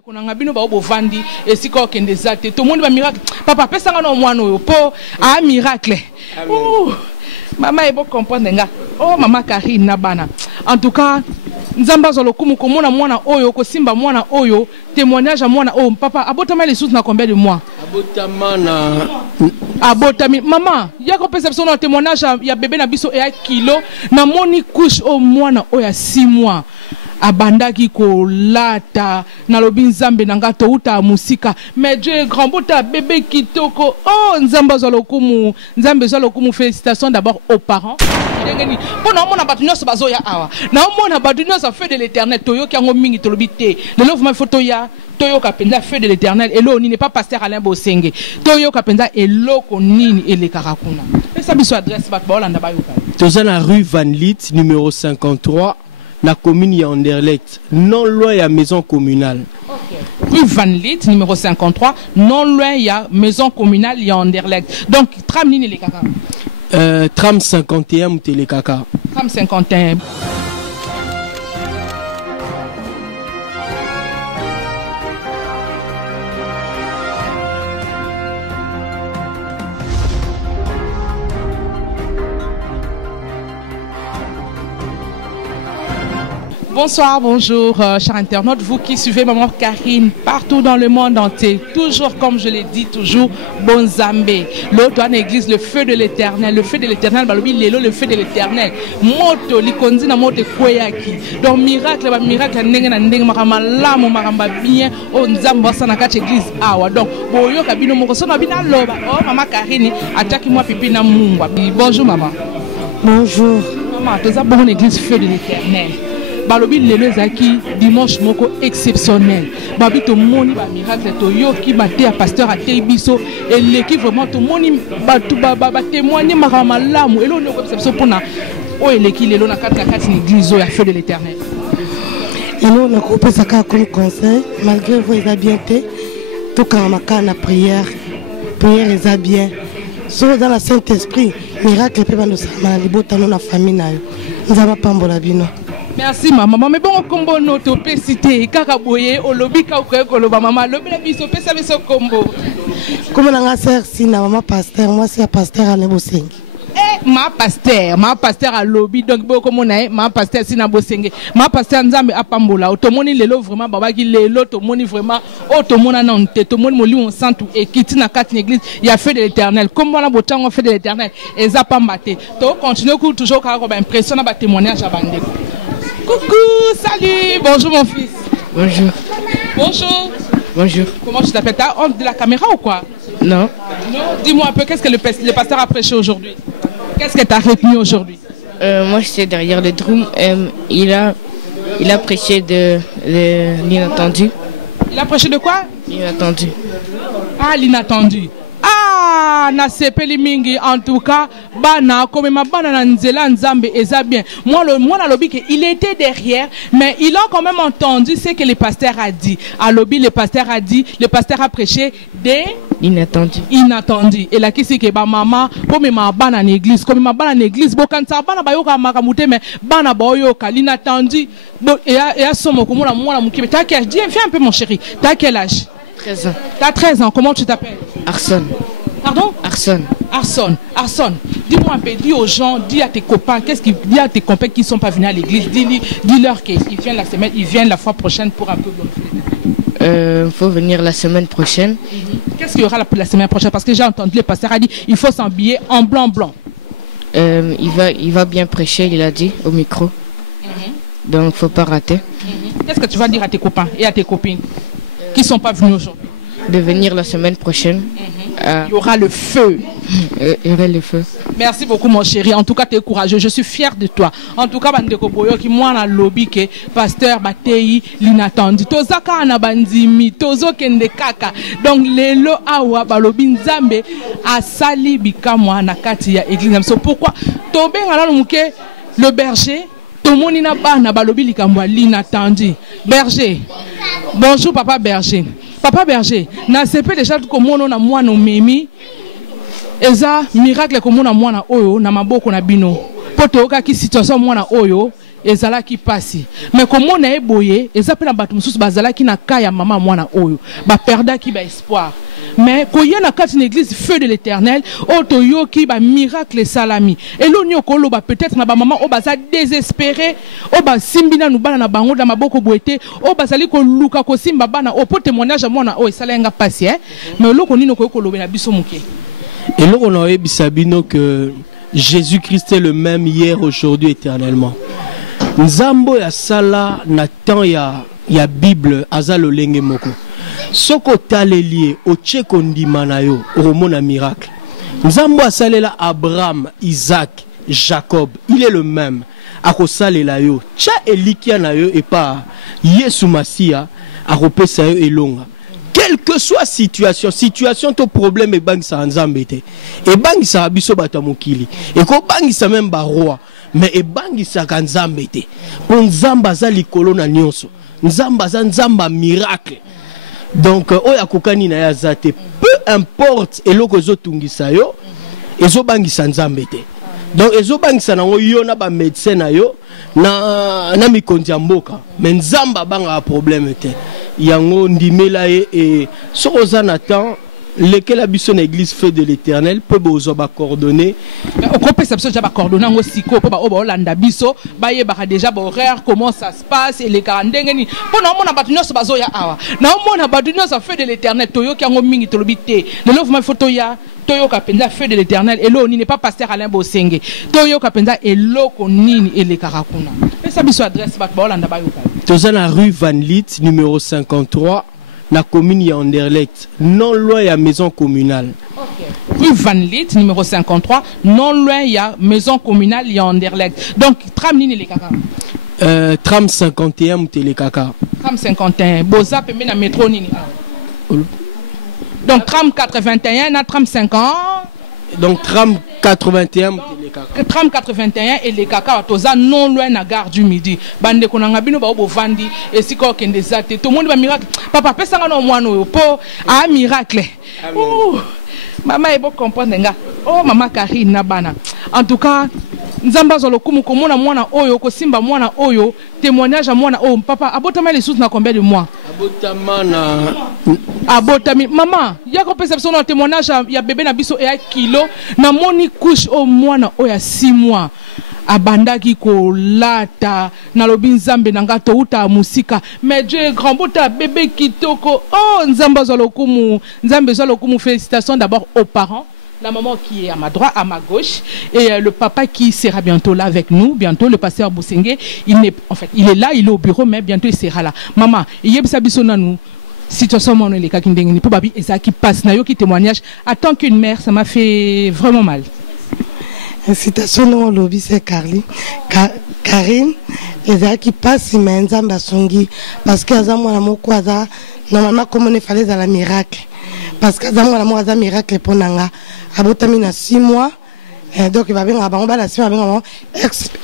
Konanga bino ba obovandi esika okende zate to monde ba miracle papa pesa nga no mwana oyo po a miracle. Mama ebo comprendre nga oh mama Karine na bana en tout cas nzamba zo lokumu komona mwana oyo ko simba mwana oyo témoignage à mwana oh papa abotama les sous na combien de mois abotami maman ya ko pesa biso na témoignage ya bébé na biso e a kilo na moni couche o mwana oyo ya 6 mois abandaki ko lata na lobi nzambe nanga to uta musika mais Dieu est grand bota bébé kitoko oh nzamba zo lokumu nzambe zo lokumu félicitations d'abord aux parents ndengeni bona mona batu nyonso bazoya awa na mona batu nyonso fait de l'éternel toyoki yango mingi to lobi te lelo vraiment photo ya toyoka penza fait de l'éternel elo ni n'est pas pasteur Alain Bosenge toyoka penza eloko nini elekaka kuna esa biso adresse bat ba olanda bayoka tozana rue Van Lit numéro 53 la commune ya Anderlecht non loin ya maison communale. Okay. Rue Van Lit numéro 53 non loin ya maison communale ya Anderlecht. Donc tram nini les kaka tram 51 ou télé kaka. Tram 51. Bonsoir, bonjour, chers internautes, vous qui suivez Maman Karine partout dans le monde entier, toujours comme je l'ai dit, toujours bon Zambé. L'autre église, le feu de l'éternel, le feu de l'éternel, le feu de l'éternel. Moto, likondi na moto kweyaki. Donc miracle, ndenge makamba lamu makamba bien, on Nzambe sana kati église awa. Donc boyo kabino moko sona bina loba. Oh Maman Karine, attaque moi pipi na mungwa. Bonjour maman. Bonjour. Maman, tu as bonne église feu de l'éternel. Balobi lelo zaki dimanche moko exceptionnel. Babi to moni ba miracle to yoki ba te pasteur a te biso et l'équipe vraiment to moni ba tu ba témoigner makama lamu elo ne ko biso pona o eleki lelo na kati l'église ya feu de l'éternel. Et nous on a coupé ça comme conseil malgré vous les habiletés tout quand on a prière les a bien. Sur dans la Saint-Esprit miracle peut nous sama libota na famille na yo. Nous avons pas mbola bino. Merci maman, mais bon combo noto cité kaka boye olobi ka ko loba maman lobi la biso pesa biso combo. Comme na sœur si na maman pasteur, moi c'est pasteur Alain Bosenge. Eh ma pasteur à lobby donc bo comme na ma pasteur si na Bosenge. Ma pasteur Nzambe apambola otomoni lelo vraiment baba ki lelo tomoni vraiment otomona na nte tomoni moli on sent tout et kiti na kati église il y a fait de l'éternel comme on a botango fait de l'éternel et za pambate. To continue toujours ka ko ba impression na ba témoignage à bandeko. Coucou, salut, bonjour mon fils. Bonjour. Bonjour. Bonjour. Comment tu t'appelles? T'as honte de la caméra ou quoi? Non. Non. Dis-moi un peu, qu'est-ce que le pasteur a prêché aujourd'hui? Qu'est-ce que tu as retenu aujourd'hui? Moi, j'étais derrière le drum. Il a prêché de l'inattendu. Il a prêché de quoi? L'inattendu. Ah, l'inattendu. Ah, na sepeli mingi en tout cas bana comme ma bana na nzela nzambe eza bien. Moi na lobby que il était derrière mais il a quand même entendu ce que le pasteur a dit. À lobby le pasteur a dit, le pasteur a prêché des inattendu. Et là qui c'est que ba maman comme ma bana na église comme ma bana na église bo kan sa bana ba yoka makamute mais bana ba yoka l'inattendu et a somo comme moi mukibe. T'as quel âge? Viens un peu mon chéri. T'as quel âge? 13 ans. T'as 13 ans. Comment tu t'appelles? Arson. Pardon? Arson. Dis-moi un peu, dis aux gens, dis à tes copains, dis à tes copains qui ne sont pas venus à l'église, dis-leur qu'ils viennent la semaine, ils viennent la fois prochaine pour un peu gonfler. Faut venir la semaine prochaine. Qu'est-ce qu'il y aura la semaine prochaine? Parce que j'ai entendu le pasteur a dit, il faut s'habiller en blanc. Il va bien prêcher, il a dit au micro. Donc faut pas rater. Qu'est-ce que tu vas dire à tes copains et à tes copines qui ne sont pas venus aujourd'hui? De venir la semaine prochaine. Il y aura le feu. Il y aura le feu. Merci beaucoup mon chéri. En tout cas, tu es courageux. Je suis fier de toi. En tout cas, bandeko boyo qui moi na lobby que pasteur Batei l'inattendu. Tozaka na bandimi, tozo kende kaka. Donc lelo awa balobi nzambe asali bikamwa na kati ya église. So pourquoi tobenga na muke le berger tomoni na bana balobi likamwa l'inattendu. Berger. Bonjour papa berger. Papa berger, na sepe déjà comme on a moi no memi. Eza miracle comme on a moi na oyo na maboko na bino. Poto ka ki situation moi na oyo ezalaki pasi mais komona eboye eza pe na bato mosusu bazalaki na ka ya mama mwana oyo baperdaki baespoir mais koya na kati na église feu de l'éternel oyo toyoki bamiracle esalami eloni okoloba peut-être na bamama oyo baza désespéré oyo basimbi nanu bana na bango na maboko boye te oyo bazali koluka kosimba bana oyo po témoignage ya mwana oyo esala yanga pasi mais eloko nini okoki koloba na biso moke eloko na oyebisa bino que Jésus-Christ est le même hier, aujourd'hui, éternellement. Nzambo ya sala na temps ya Bible azalo lenge moko. Soko talelier o tcheko ndima na yo omona miracle. Nzambo asalela Abraham, Isaac, Jacob, il est le même. Akosalela yo. Tcha elikia na yo et pas Yesu Masia akopesa yo elonga. Quelle que soit situation to problème et bangi sa nzambe te. Et bangi sa biso bata mokili. Et ko bangi sa même ba roi. Mais et bangi sa nzambe te. Pour nzamba za likolo na nyonso. Nzamba za nzamba miracle. Donc oya kokani na ya zate. Peu importe eloko zo tungisa yo, ezo bangi sa nzambe te. Donc ezo bangi sa nango yo na ba médecin na yo na mikondi mboka. Mais nzamba banga problème te. Yango ndimela et soza Nathan lequel a biso na église feu de l'éternel peut bozo ba coordonner au compé ça déjà ba coordonner ngo siko po ba olanda biso ba yeba déjà ba horaire comment ça se passe et les karandenge ni po na mona batu nyoso bazo ya awa na mona batu nyoso feu de l'éternel toyo ki yango mingi tolobité le love ma photo ya toyo kapenza feu de l'éternel et lo ni n'est pas pasteur Alain Bosenge toyo kapenza et loko nini et les karakuna et ça biso adresse ba olanda ba yoka tozana rue Van Lit numéro 53 la commune ya Anderlecht non loin ya maison communale. Okay. Rue Van Lit numéro 53 non loin ya maison communale ya Anderlecht. Donc tram nini les kaka tram 51 ou télé kaka. Tram 51 boza pembe na métro nini. Donc tram 81 na tram 50. Donc tram 81 tram 81 et les caca toza non loin na gare du Midi bande konanga bino ba bovandi et siko kende zate tout le monde ba miracle papa pesa nga no mwana oyo po a miracle maman ebo comprendre nga oh maman Karine na bana en tout cas nzamba zo lokumu komona mwana oyo ko simba mwana oyo témoignage à mwana oh papa abotama les sous na combien de mois abotami maman ya ko perception na témoignage ya bébé na biso e a kilo na moni couche au mwana oya 6 mois abandaki ko lata na lobi nzambe nanga to uta musika mais Dieu grand bota bébé kitoko oh nzamba zo lokumu nzambe zo lokumu félicitations d'abord aux parents. La maman qui est à ma droite, à ma gauche, et le papa qui sera bientôt là avec nous, bientôt le pasteur Boussengé, il est là, il est au bureau, mais bientôt il sera là. Maman, il y a nous situation mon les cas qui passe na yo qui témoignage en tant qu'une mère, ça m'a fait vraiment mal. Citation non lobby c'est Karine et qui passe mais nzamba songi parce que za mwana moko za normalement comme on fallait à la miracle parce que za mwana moko za miracle pour nanga abotami na 6 mois donc il va venir bango ba la 6 mois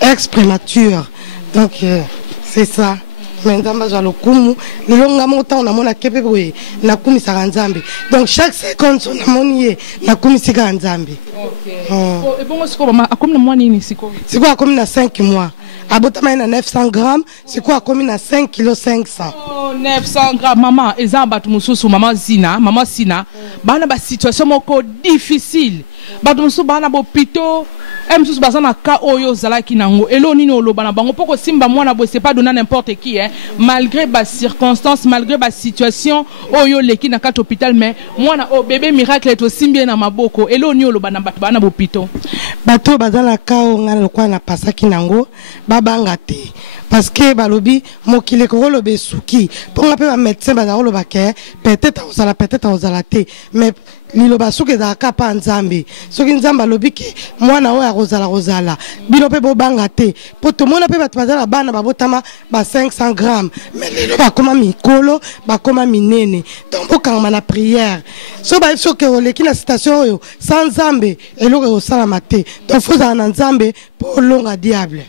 ex prémature donc c'est ça mais nzamba za lokumu lilonga mota on a mona kepe boye na kumi sa nzambe donc chaque seconde on a monié na kumi sika nzambe. OK. Et bon siko mama akomi na mwana nini siko akomi na 5 mois abotama na 900 grammes siko akomi na 5 kg 500. Oh 900 grammes maman ezamba tu mususu maman Sina bana ba situation moko difficile batu mususu bana bo pito mususu bazana ka oyo zalaki nango elo nini oloba na bango poko simba mwana bo c'est pas donner n'importe qui malgré ba circonstances malgré ba situation oyo leki na kati hôpital mais mwana o bébé miracle to simbi na maboko elo nini oloba na batu bana bo pito bato bazana ka o ngana lokwa na pasaki nango babanga te parce que balobi mokile ko lobe suki pour nga pe ba médecin bazalo loba ke peut-être osala te mais liloba suki za ka pa nzambe soki nzamba lobi ke mwana oya rozala bino pe bobanga te po to mona pe bato bazala bana babotama ba 500 grammes mais liloba koma mikolo ba koma minene donc bokanga na prière so ba so ke oleki na citation oyo sans nzambe eloko osala mate donc faut za na nzambe po longa diable.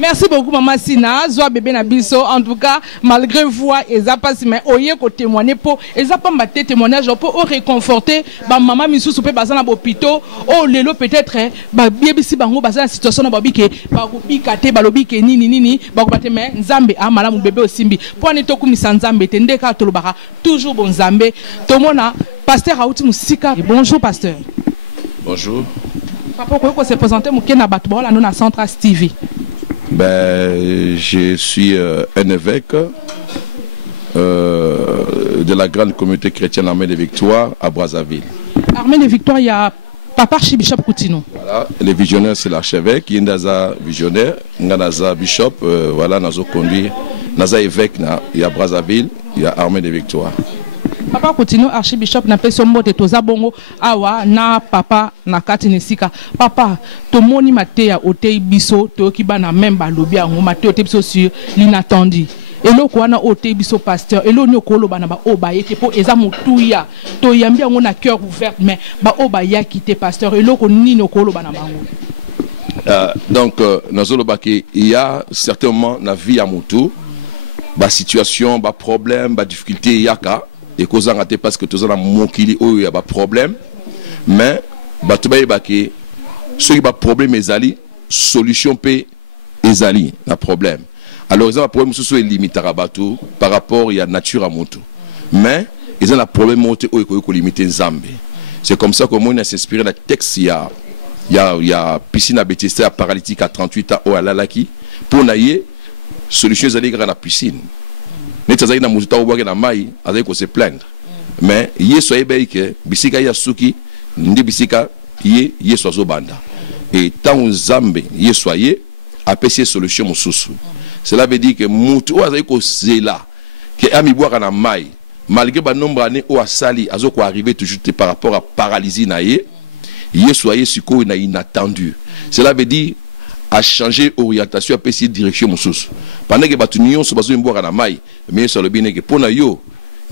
Merci beaucoup, Maman Sina. Zoa bébé Nabiso. En tout cas, malgré voix, et ça passe, mais oye ko témoigner pour, et ça pas maté témoignage pour réconforter, bah maman Missou soupe bazan à l'hôpital, oh lelo peut-être, bah bien si bango bazan la situation na babike, bah rubi kate, bah lobi ke ni, bah kubate mais nzambe a mala mon bébé osimbi. Pour ne toku misanzambe, tende ka tolobara, toujours bon nzambe. Tomona, pasteur Aouti Moussika. Bonjour, pasteur. Bonjour. Papa, pourquoi se présenter Moukena Batbol à nous à Centras TV? Ben, je suis un évêque de la grande communauté chrétienne Armée de Victoire à Brazzaville. Armée de Victoire, il y a Papa Archibishop Koutino. Voilà, les visionnaires, c'est l'archevêque. Il y a un visionnaire, il y a un bishop, voilà, nous conduit. Il y a un évêque, il y a Brazzaville, il y a Armée de Victoire. Papa Koutino, Archibishop, n'a pas son mot de toza bongo, awa, na papa, na katinesika. Papa, to moni matea ote biso, to kiba na memba lobia, on matea ote biso sur l'inattendu. Et là, on a ote biso pasteur, et là, on a kolo banaba oba yete po eza mutuya, to yambia on a cœur ouvert, mais ba oba ya kite pasteur, et là, on ni no kolo banaba. Donc, il y a certainement dans la vie à Moutou, la situation, le problème, la difficulté, il y a qu'à. Et cause en parce que tous en mon qui il y a pas problème mais tu vas que ceux qui pas problème les ali solution peut les ali un problème alors ils ont un problème sous les limites à bateau par rapport il y a nature à moto mais ils ont un problème monter au éco limiter Zambie c'est comme ça que moi on a s'inspiré le texte il y a piscine à Bethesda paralytique à 38 ans au alalaki pour nailler solution les ali dans la piscine. Mais tu as se plaindre. Mais il soyez que bisika ya suki ndi bisika ye sozo banda. Et tant Zambé ye soyez apprécier solution mususu. Cela veut dire que mutu azali ko zela que ami boire na mai malgré ba nombre année au asali azoko arriver toujours par rapport à paralysie na ye soyez suko na inattendu. Cela veut dire à changer orientation, à passer direction mususu. Pendant que batunion se base boire na mai, mais sur le bien que pour na yo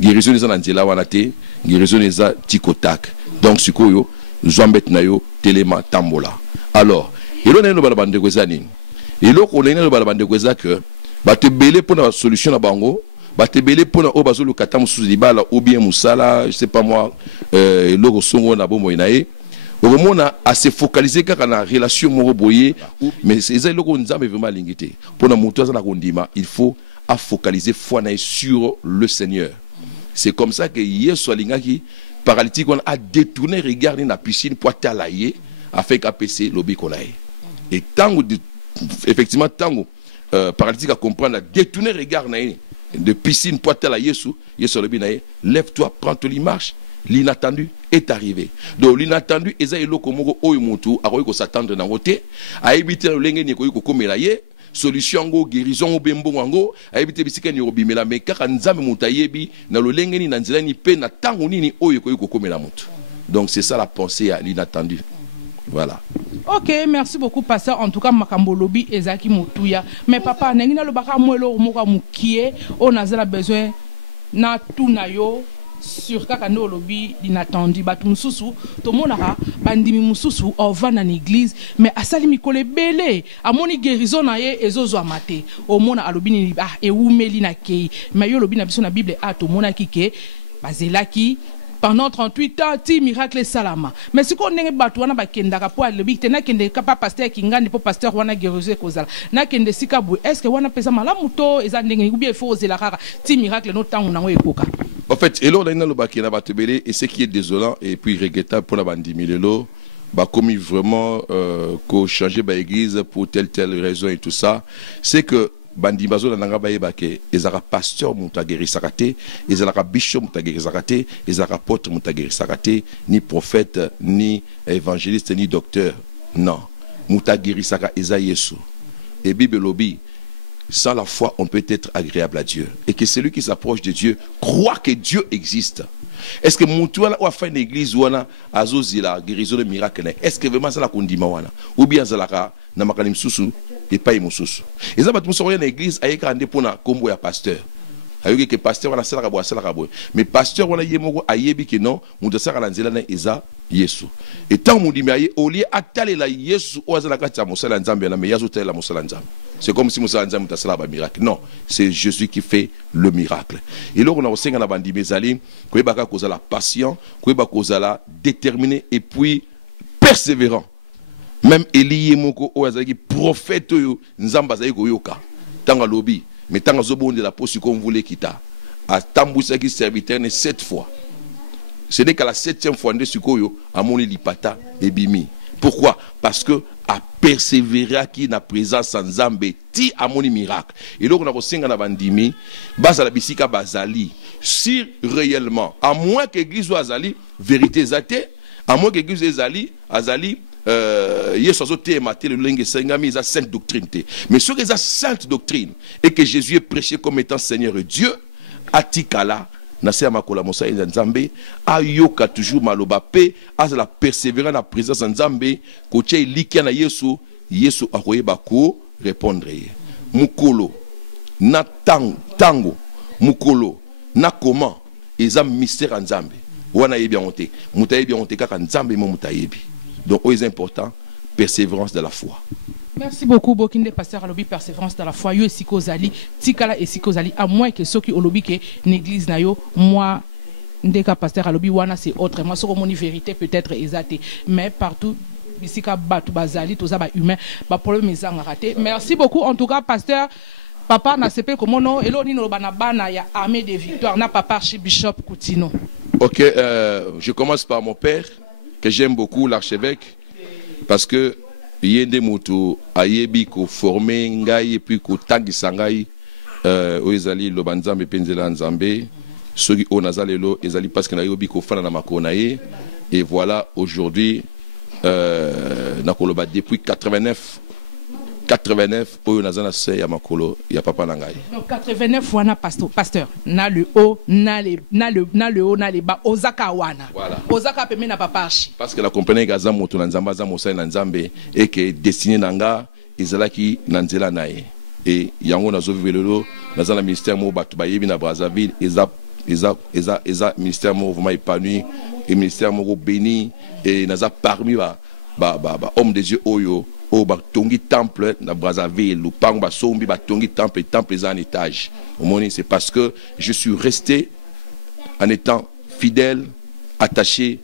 guérison les anzela wanate, guérison les tikotak. Donc sikoyo zombet na yo telema tambola. Alors, et l'on est no balabande kwezani. Et l'on est no balabande kweza que te belé pour la solution na bango, te belé pour na obazulu katam sous libala ou bien musala, je sais pas moi, logo songo na bombo inae. Au moment à se focaliser car la relation moroboye mais c'est ça le konza mais vraiment l'ingité pour la moto ça na kondima il faut à focaliser foi sur le Seigneur. C'est comme ça que hier soit lingaki paralytique on a détourné regarder la piscine pour talayer afin qu'à PC lobby qu'on aille. Et tant effectivement tant paralytique à comprendre a détourné regard de piscine pour talayer sous yeso lobby naé lève-toi prends ton marche. L'inattendu est arrivé. Donc l'inattendu est là comme oyomutu a ko s'attendre na côté a éviter le lengeni ko komela ye solution ngo guérison au bembo ngo a éviter bisika ni obimela mais kaka nzambe mutayebi na lo lengeni na nzela ni pe na tango nini oyo ko komela mutu. Donc c'est ça la pensée à l'inattendu. Voilà. Ok, merci beaucoup pasteur. En tout cas makambo lobi ezaki mutuya mais papa nengina lo baka mwelo moka mukie on a besoin na tunayo sur kakano lobby l'inattendu batu mususu to monaka bandimi mususu ova na l'église mais asali mikole belé amoni guérison na ye ezozo amate o mona alobi ni e umeli na kei mais yo lobi na biso na bible a to mona kike bazelaki pendant 38 ans ti miracle salama mais si ko ndenge batu wana bakendaka po alobi tena kende ka pa pasteur kingandi po pasteur wana guérison kozala na kende sikabu est-ce que wana pesa malamu to eza ndenge ou bien faut zela kaka ti miracle no tango nango ekoka. En fait, et là, on a le bac qui n'a pas tebelé et ce qui est désolant et puis regrettable pour la bande 10 000 euros, bah commis vraiment qu'on change l'église pour telle raison et tout ça, c'est que bandi bazo nanga baye baké ezara pasteur mutageri sakate, ezara bishop mutageri sakate, ezara apôtre mutageri sakate, ni prophète, ni évangéliste, ni docteur, non, mutageri saka eza Yesu. Et Bible lobby. Sans la foi, on peut être agréable à Dieu. Et que celui qui s'approche de Dieu croit que Dieu existe. Est-ce que Moutouana ou a fait une église ou a la guérison de miracle? Est-ce que vraiment ça la kondima wana? Ou bien ça la na makalim susu et pas imususu? Et ça va tout sortir une église avec un dépôt na combo ya pasteur. Ayoke que pasteur wana sala kabo. Mais pasteur wana yemoko ayebi que non, muta sala na nzela na eza Yesu. Et tant mon dit mais au lieu atale la Yesu ou azala kati ya mosala nzambe na me yazo tele la mosala nzambe. C'est comme si Moussa Nzambe a un miracle. Non, c'est Jésus qui fait le miracle. Et là, on a aussi bandi mezali, qu'on a causé la patience, qu'on a causé la déterminé et puis persévérant. Même Élie moko o azaki prophète yo Nzamba zaki koyoka. Tanga lobi, mais tanga zobo de la poste qu'on voulait quitter. A tambusaki serviteur 7 fois. Ce n'est qu'à la 7e fois de Sukoyo, à mon lipata et bimi. Pourquoi? Parce que à persévérer qui na présence sans Zambé ti à mon miracle. Et donc on a aussi un bandimi, basa la bisika bazali. Si réellement, à moins que l'église soit azali, vérité zate, à moins que l'église azali, yes azote maté le langue sengami za sainte doctrine. Mais ce que ça sainte doctrine et que Jésus est prêché comme étant Seigneur et Dieu, atikala Nasser Makola Mosa Nzambe ayoka toujours maloba pe as la persévérance na présence Nzambe koche likia na Yesu akoyeba ko répondre mukolo na tango mukolo na comment eza mystère Nzambe wana yebi onte mutayebi onte kaka Nzambe mo mutayebi. Donc c'est important persévérance de la foi. Merci beaucoup, Bokinde, pasteur Alobi, persévérance dans la foi. Yo esiko zali, tikala esiko zali, à moins que ceux qui olobi que l'église na yo, moi, ndeka pasteur Alobi, wana c'est autre. Moi, ce que mon vérité peut-être exaté, mais partout, ici ka batu bazali, tout ça ba humain, ba problème est raté. Merci beaucoup, en tout cas, pasteur. Papa na sepe comme non, elo ni no bana bana ya armée de victoire na papa archibishop Koutino. Ok, je commence par mon père que j'aime beaucoup, l'archevêque, parce que yende moto ayebi ko formé ngai et puis ko tangisa ngai o ezali lo banzambe penzela nzambe soki o nazalelo ezali parce que na yobi ko fana na makona ye et voilà aujourd'hui na koloba depuis 89 oyo nazana se ya makolo ya papa na ngai. Donc 89 wana pasteur na le haut na le haut na le bas ozaka wana. Voilà. Ozaka peme na papa archi. Parce que la compagnie gaza moto na nzamba za mosa na nzambe et que destiné nanga ezalaki na nzela nae. Et yango nazo vivelelo nazana ministère mo batu bayebi na Brazzaville eza ministère mo vraiment épanoui et ministère mo béni et naza parmi ba homme de Dieu oyo au batongi temple na Brazzaville, Lupang basombi batongi temple en étage. Au moment c'est parce que je suis resté en étant fidèle, attaché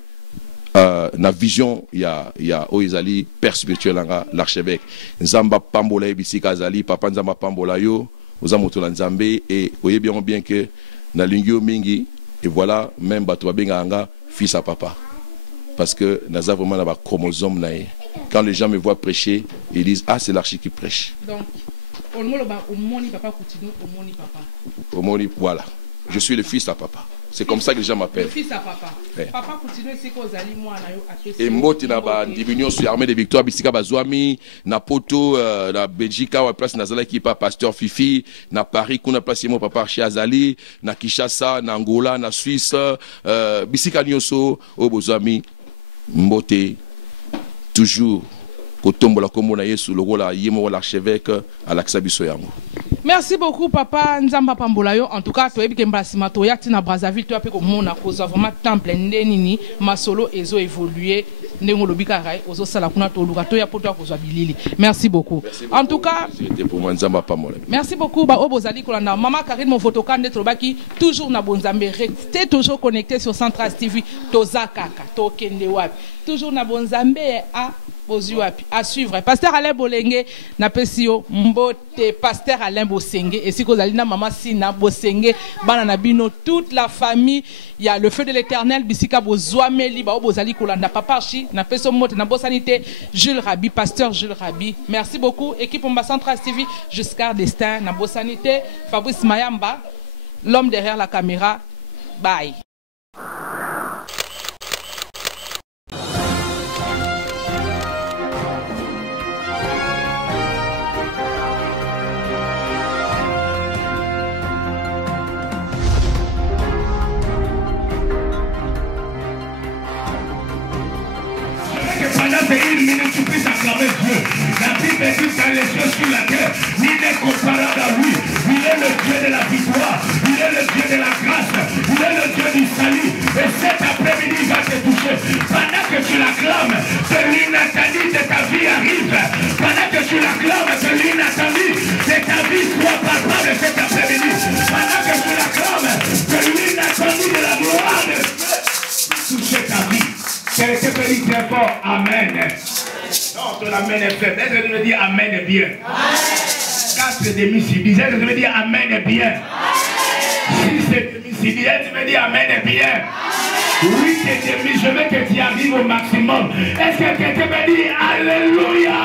à la vision il y a Oizali père spirituel l'archevêque. Nzamba pambola bisika zali papa nzamba pambola yo, ozamoto na nzambe et voyez bien que na lingio mingi et voilà même bato babenga nga fils à papa. Parce que nous avons vraiment un chromosome. Quand les gens me voient prêcher, ils disent ah c'est l'archi qui prêche. Donc, voilà. Je suis le fils à papa. C'est comme ça que les gens m'appellent. Le fils à papa. Ouais. Papa continue c'est qu'on zali moi et moti na ba diminution sur armée de victoire bisika bazwami na poto na Belgique ou place nazala qui pas pasteur Fifi na Paris kuna place mon papa chez Azali na Kinshasa na Angola na Suisse bisika nyoso o bozwami mbote toujours kotombola komona Yesu lokola yemo l'archevêque à l'Axabiso yango. Merci beaucoup papa Nzamba Pambolayo. En tout cas, tu es bien Mbasima Toya na Brazzaville, tu as pu komona koza vraiment temple ndenini masolo ezo évoluer ndengo lobika rai ozo sala kuna to luka to ya poto akozwa bilili. Merci beaucoup. En tout cas, c'était pour moi Nzamba Pambola. Merci beaucoup ba obozali kolanda mama Karine mon photocam trobaki toujours na bonzambe restez toujours connecté sur Central TV toza kaka to kende wapi toujours na bonzambe à suivre. Pasteur Alain Bolenge na pesio mbote pasteur Alain Bosenge et si kozali na mama Sina Bosenge bana na bino toute la famille il y a le feu de l'Éternel bisika bozwameli ba bozali kolanda papa chi na peso mbote na bosanité Jules Rabi pasteur Jules Rabi. Merci beaucoup équipe Mba Central TV jusqu'à destin na bosanité Fabrice Mayamba l'homme derrière la caméra. Bye. Une minute, tu puisses acclamer Dieu. La Bible dit dans les cieux sur la terre, il est comparable à lui. Il est le Dieu de la victoire, il est le Dieu de la grâce, il est le Dieu du salut. Et cet après-midi, il va te toucher. Pendant que tu l'acclames, que l'inattendu de ta vie arrive. Pendant que tu l'acclames, que l'inattendu fort, Amen. Non, ton Amen est faible. Est-ce que tu veux dire Amen est bien? 4 demi-sidis. Est-ce que tu veux dire Amen est bien? 6 demi-sidis. Est-ce que tu veux dire Amen est bien? 8 et demi. Je veux que tu arrives au maximum. Est-ce que quelqu'un me dit Alléluia?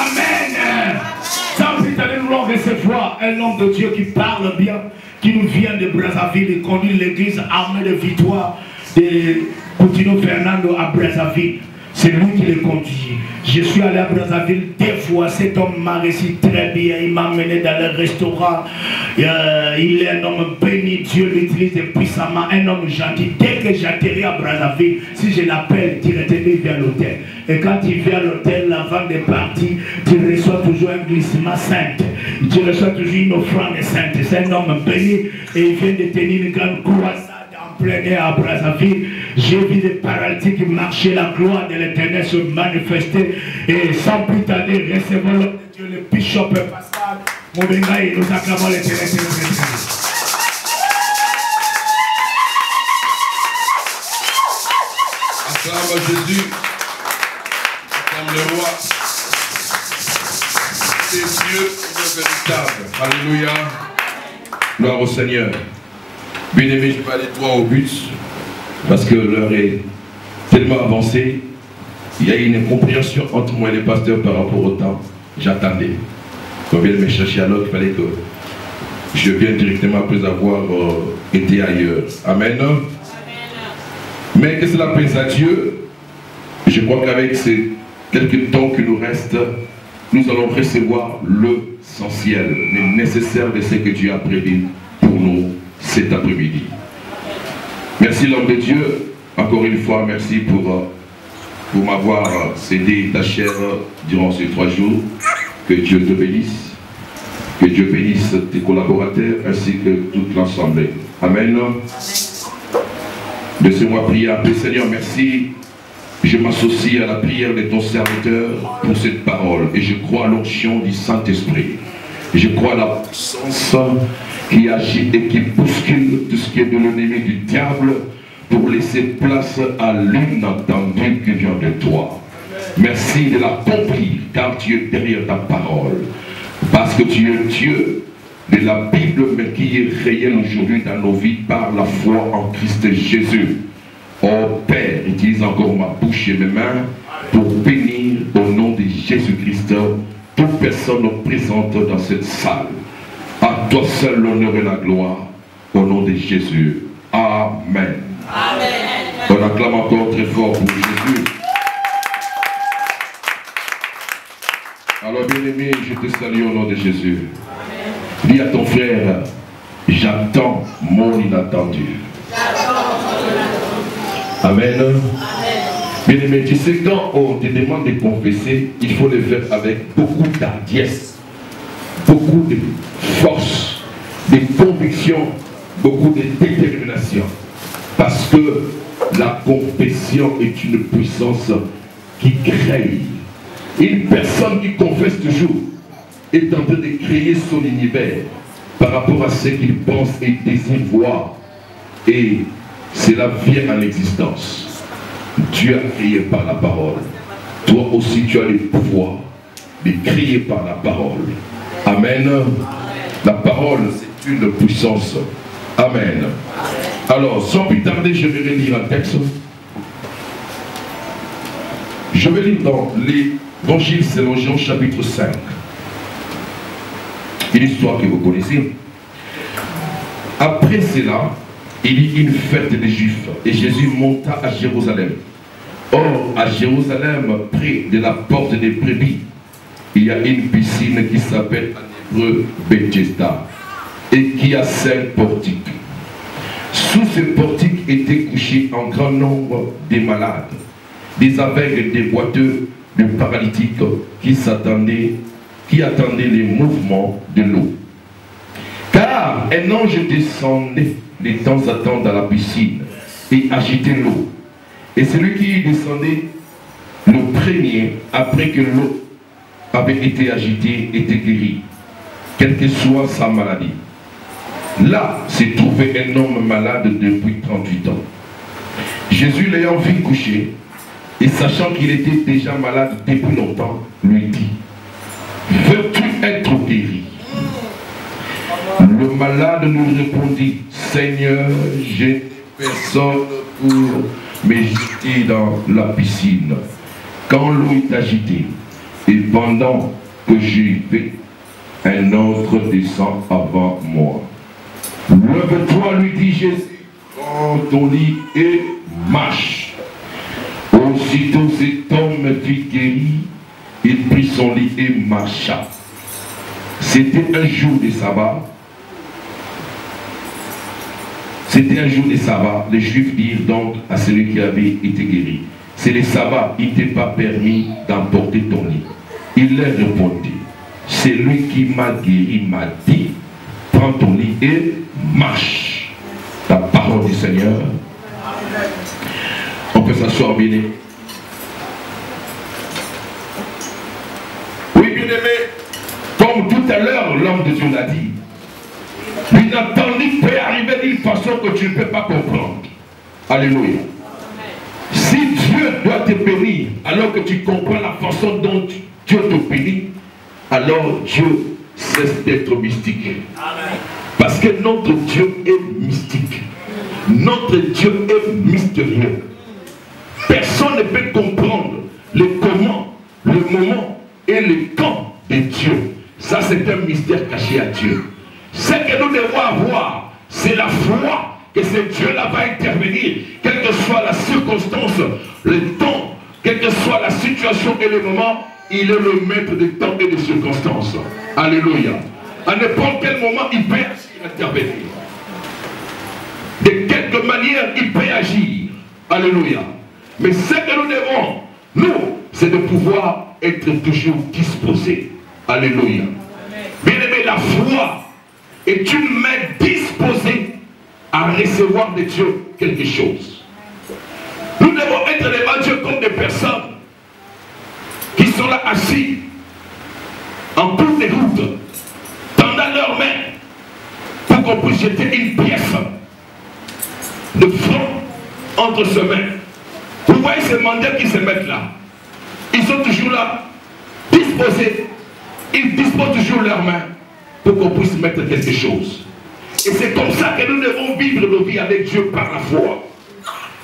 Amen. Sans plus tarder, nous allons recevoir un homme de Dieu qui parle bien, qui nous vient de Brazzaville et conduit l'église armée de victoire de Coutinho Fernando à Brazzaville. C'est lui qui le conduit. Je suis allé à Brazzaville 2 fois. Cet homme m'a reçu très bien. Il m'a mené dans le restaurant. Il est un homme béni. Dieu l'utilise puissamment. Un homme gentil. Dès que j'atterris à Brazzaville, si je l'appelle directement, il vient à l'hôtel. Et quand il vient à l'hôtel, avant de partir, tu reçois toujours un glissement saint. Tu reçois toujours une offrande sainte. C'est un homme béni et il vient de tenir une grande croissance en plein air à Brazzaville. J'ai vu des paralytiques marcher, la gloire de l'Éternel se manifester. Et sans plus tarder, recevons l'homme de Dieu, le bishop Pascal Mobenga, et nous acclamons l'Éternel. Acclame Jésus, acclame le roi. C'est Dieu, le véritable. Alléluia. Gloire au Seigneur. Bien-aimé, je vais aller droit au but, parce que l'heure est tellement avancée. Il y a une incompréhension entre moi et les pasteurs par rapport au temps. J'attendais. On vient de me chercher alors qu'il fallait que je vienne directement après avoir été ailleurs. Amen. Mais que cela plaise à Dieu, je crois qu'avec ces quelques temps qui nous restent, nous allons recevoir l'essentiel, le nécessaire de ce que Dieu a prévu pour nous cet après-midi. Merci l'homme de Dieu, encore une fois, merci pour m'avoir cédé ta chair durant ces 3 jours. Que Dieu te bénisse, que Dieu bénisse tes collaborateurs ainsi que toute l'assemblée. Amen. Laissez-moi prier un peu. Seigneur, merci. Je m'associe à la prière de ton serviteur pour cette parole et je crois à l'onction du Saint-Esprit. Je crois à la puissance qui agit et qui bouscule tout ce qui est de l'ennemi du diable pour laisser place à l'inattendu qui vient de toi. Merci de l'accomplir car tu es derrière ta parole. Parce que tu es Dieu de la Bible mais qui est réel aujourd'hui dans nos vies par la foi en Christ Jésus. Oh Père, utilise encore ma bouche et mes mains pour bénir au nom de Jésus-Christ toute personne présente dans cette salle. À toi seul l'honneur et la gloire au nom de Jésus. Amen. Amen. On acclame encore très fort pour Jésus. Alors bien-aimé, je te salue au nom de Jésus. Dis à ton frère, j'attends mon inattendu. Amen. Bien-aimé, tu sais, quand on te demande de confesser, il faut le faire avec beaucoup d'hardiesse, beaucoup de force, de conviction, beaucoup de détermination. Parce que la confession est une puissance qui crée. Une personne qui confesse toujours est en train de créer son univers par rapport à ce qu'il pense et désire voir. Et cela vient en existence. Dieu a créé par la parole. Toi aussi tu as le pouvoir de créer par la parole. Amen. La parole c'est une puissance. Amen. Alors sans plus tarder je vais lire un texte. Je vais lire dans l'Évangile selon Jean chapitre 5. Une histoire que vous connaissez. Après cela, il y eut une fête des Juifs et Jésus monta à Jérusalem. Or, à Jérusalem, près de la porte des brebis, il y a une piscine qui s'appelle en hébreu Bethesda et qui a 5 portiques. Sous ces portiques étaient couchés un grand nombre de malades, des aveugles, des boiteux, des paralytiques qui attendaient les mouvements de l'eau. Car un ange descendait de temps à temps dans la piscine et agitait l'eau. Et celui qui descendait le premier, après que l'eau avait été agitée, était guéri, quelle que soit sa maladie. Là se trouvait un homme malade depuis 38 ans. Jésus l'ayant vu coucher, et sachant qu'il était déjà malade depuis longtemps, lui dit, veux-tu être guéri? Le malade nous répondit, Seigneur, j'ai personne pour me jeter dans la piscine quand l'eau est agitée, et pendant que j'y vais, un autre descend avant moi. Lève-toi, lui dit Jésus, prends ton lit et marche. Aussitôt cet homme fut guéri, il prit son lit et marcha. C'était un jour de sabbat. C'était un jour de sabbat. Les Juifs dirent donc à celui qui avait été guéri, c'est le sabbat, il ne t'est pas permis d'emporter ton lit. Il leur répondit, celui qui m'a guéri m'a dit, prends ton lit et marche. La parole du Seigneur. On peut s'asseoir, bien-aimé. Oui, bien-aimé, comme tout à l'heure, l'homme de Dieu l'a dit, l'inattendu peut arriver d'une façon que tu ne peux pas comprendre. Alléluia. Si Dieu doit te bénir, alors que tu comprends la façon dont Dieu te bénit, alors Dieu cesse d'être mystique. Parce que notre Dieu est mystique. Notre Dieu est mystérieux. Personne ne peut comprendre le comment, le moment et le quand de Dieu. Ça, c'est un mystère caché à Dieu. Ce que nous devons avoir, c'est la foi que ce Dieu-là va intervenir, quelle que soit la circonstance, le temps, quelle que soit la situation et le moment, il est le maître des temps et des circonstances. Alléluia. À n'importe quel moment, il peut intervenir. De quelque manière, il peut agir. Alléluia. Mais ce que nous devons, nous, c'est de pouvoir être toujours disposés. Alléluia. Bien aimé, la foi est une main disposée à recevoir de Dieu quelque chose. Nous devons être devant Dieu comme des personnes qui sont là assis en cours de route, tendant leurs mains pour qu'on puisse jeter une pièce de francs entre ses mains. Vous voyez ces mendiants qui se mettent là, ils sont toujours là, disposés, ils disposent toujours leurs mains pour qu'on puisse mettre quelque chose. Et c'est comme ça que nous devons vivre nos vies avec Dieu par la foi.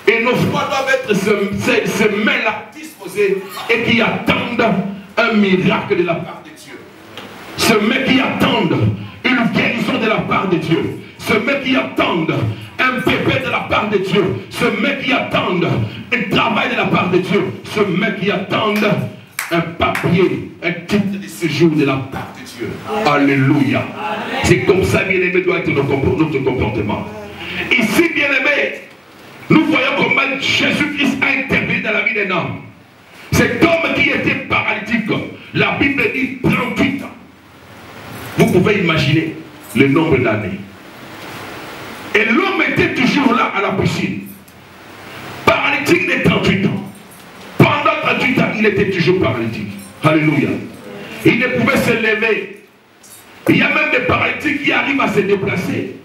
Et nos foi doivent être ces mains-là disposées et qui attendent un miracle de la part de Dieu. Ces mains qui attendent une guérison de la part de Dieu. Ces mains qui attendent un bébé de la part de Dieu. Ces mains qui attendent un travail de la part de Dieu. Ces mains qui attendent un papier, un titre de séjour de la part de Dieu. Alléluia. C'est comme ça, bien-aimé, doit être notre comportement. Ici, bien-aimé, nous voyons comment Jésus-Christ a intervenu dans la vie d'un homme. Cet homme qui était paralytique, la Bible dit 38 ans. Vous pouvez imaginer le nombre d'années. Et l'homme était toujours là à la piscine. Paralytique de 38 ans. Pendant 38 ans, il était toujours paralytique. Alléluia. Il ne pouvait se lever. Il y a même des paralytiques qui arrivent à se déplacer.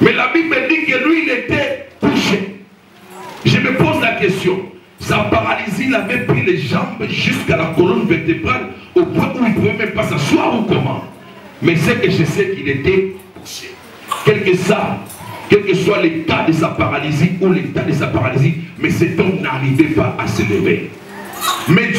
Mais la Bible dit que lui, il était couché. Je me pose la question. Sa paralysie l'avait pris les jambes jusqu'à la colonne vertébrale au point où il ne pouvait même pas s'asseoir ou comment. Mais c'est que je sais qu'il était couché. Quel que soit l'état de sa paralysie ou l'état de sa paralysie, mais cet homme n'arrivait pas à se lever. Mais